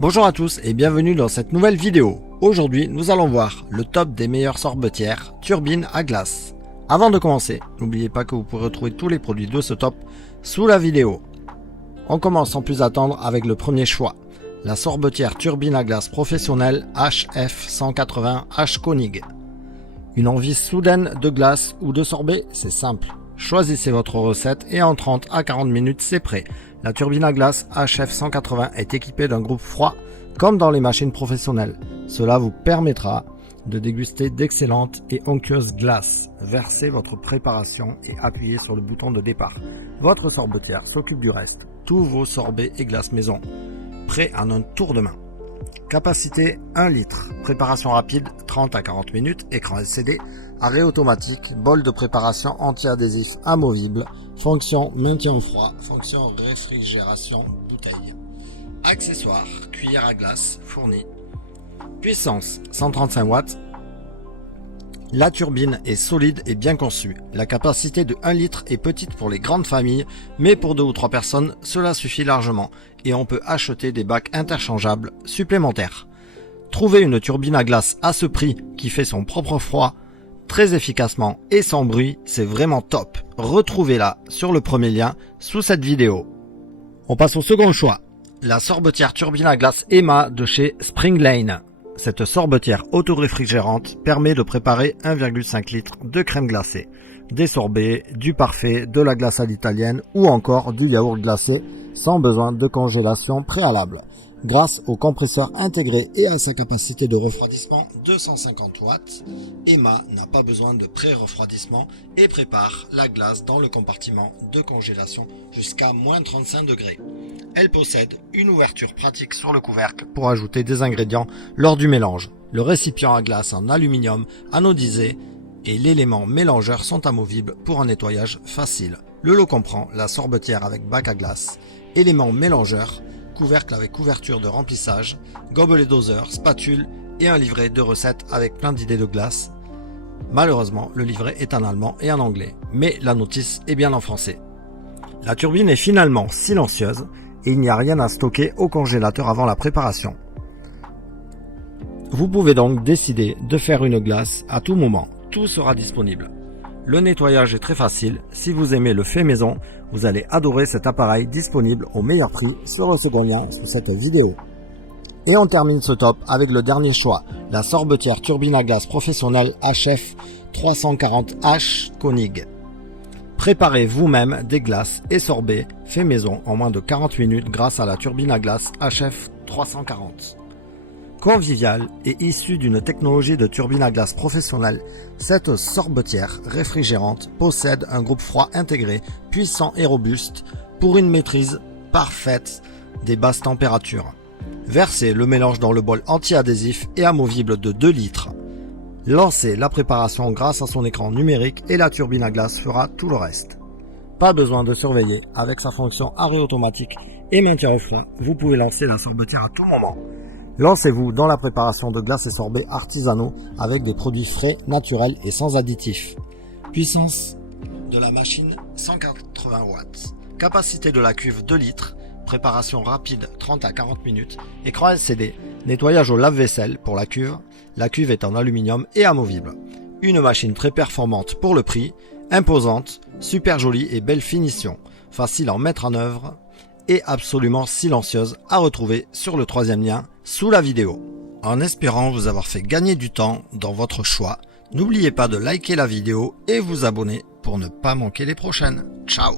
Bonjour à tous et bienvenue dans cette nouvelle vidéo. Aujourd'hui, nous allons voir le top des meilleures sorbetières turbines à glace. Avant de commencer, n'oubliez pas que vous pourrez retrouver tous les produits de ce top sous la vidéo. On commence sans plus attendre avec le premier choix, la sorbetière turbine à glace professionnelle HF180 H Konig. Une envie soudaine de glace ou de sorbet, c'est simple. Choisissez votre recette et en 30 à 40 minutes, c'est prêt. La turbine à glace HF180 est équipée d'un groupe froid comme dans les machines professionnelles. Cela vous permettra de déguster d'excellentes et onctueuses glaces. Versez votre préparation et appuyez sur le bouton de départ. Votre sorbetière s'occupe du reste. Tous vos sorbets et glaces maison, prêts en un tour de main. Capacité 1 litre. Préparation rapide 30 à 40 minutes. Écran LCD. Arrêt automatique. Bol de préparation anti-adhésif amovible. Fonction maintien au froid. Fonction réfrigération bouteille. Accessoires. Cuillère à glace fournie. Puissance 135 watts. La turbine est solide et bien conçue. La capacité de 1 litre est petite pour les grandes familles, mais pour 2 ou 3 personnes, cela suffit largement et on peut acheter des bacs interchangeables supplémentaires. Trouver une turbine à glace à ce prix qui fait son propre froid très efficacement et sans bruit, c'est vraiment top. Retrouvez-la sur le premier lien sous cette vidéo. On passe au second choix, la sorbetière turbine à glace Emma de chez Springlane. Cette sorbetière autoréfrigérante permet de préparer 1,5 litre de crème glacée, des sorbets, du parfait, de la glace à l'italienne ou encore du yaourt glacé sans besoin de congélation préalable. Grâce au compresseur intégré et à sa capacité de refroidissement 250 watts, Emma n'a pas besoin de pré-refroidissement et prépare la glace dans le compartiment de congélation jusqu'à moins 35 degrés. Elle possède une ouverture pratique sur le couvercle pour ajouter des ingrédients lors du mélange. Le récipient à glace en aluminium anodisé et l'élément mélangeur sont amovibles pour un nettoyage facile. Le lot comprend la sorbetière avec bac à glace, élément mélangeur, couvercle avec couverture de remplissage, gobelet doseur, spatule et un livret de recettes avec plein d'idées de glace. Malheureusement, le livret est en allemand et en anglais, mais la notice est bien en français. La turbine est finalement silencieuse et il n'y a rien à stocker au congélateur avant la préparation. Vous pouvez donc décider de faire une glace à tout moment, tout sera disponible. Le nettoyage est très facile, si vous aimez le fait maison, vous allez adorer cet appareil disponible au meilleur prix sur le second lien sous cette vidéo. Et on termine ce top avec le dernier choix, la sorbetière turbine à glace professionnelle HF 340 H Konig. Préparez vous-même des glaces et sorbets faits maison en moins de 40 minutes grâce à la turbine à glace HF 340. Conviviale et issue d'une technologie de turbine à glace professionnelle, cette sorbetière réfrigérante possède un groupe froid intégré, puissant et robuste pour une maîtrise parfaite des basses températures. Versez le mélange dans le bol anti-adhésif et amovible de 2 litres. Lancez la préparation grâce à son écran numérique et la turbine à glace fera tout le reste. Pas besoin de surveiller, avec sa fonction arrêt automatique et maintien au froid, vous pouvez lancer la sorbetière à tout moment. Lancez-vous dans la préparation de glaces et sorbets artisanaux avec des produits frais, naturels et sans additifs. Puissance de la machine 180 watts. Capacité de la cuve 2 litres. Préparation rapide 30 à 40 minutes. Écran LCD. Nettoyage au lave-vaisselle pour la cuve. La cuve est en aluminium et amovible. Une machine très performante pour le prix. Imposante, super jolie et belle finition. Facile à en mettre en œuvre. Et absolument silencieuse à retrouver sur le troisième lien sous la vidéo. En espérant vous avoir fait gagner du temps dans votre choix, n'oubliez pas de liker la vidéo et vous abonner pour ne pas manquer les prochaines. Ciao!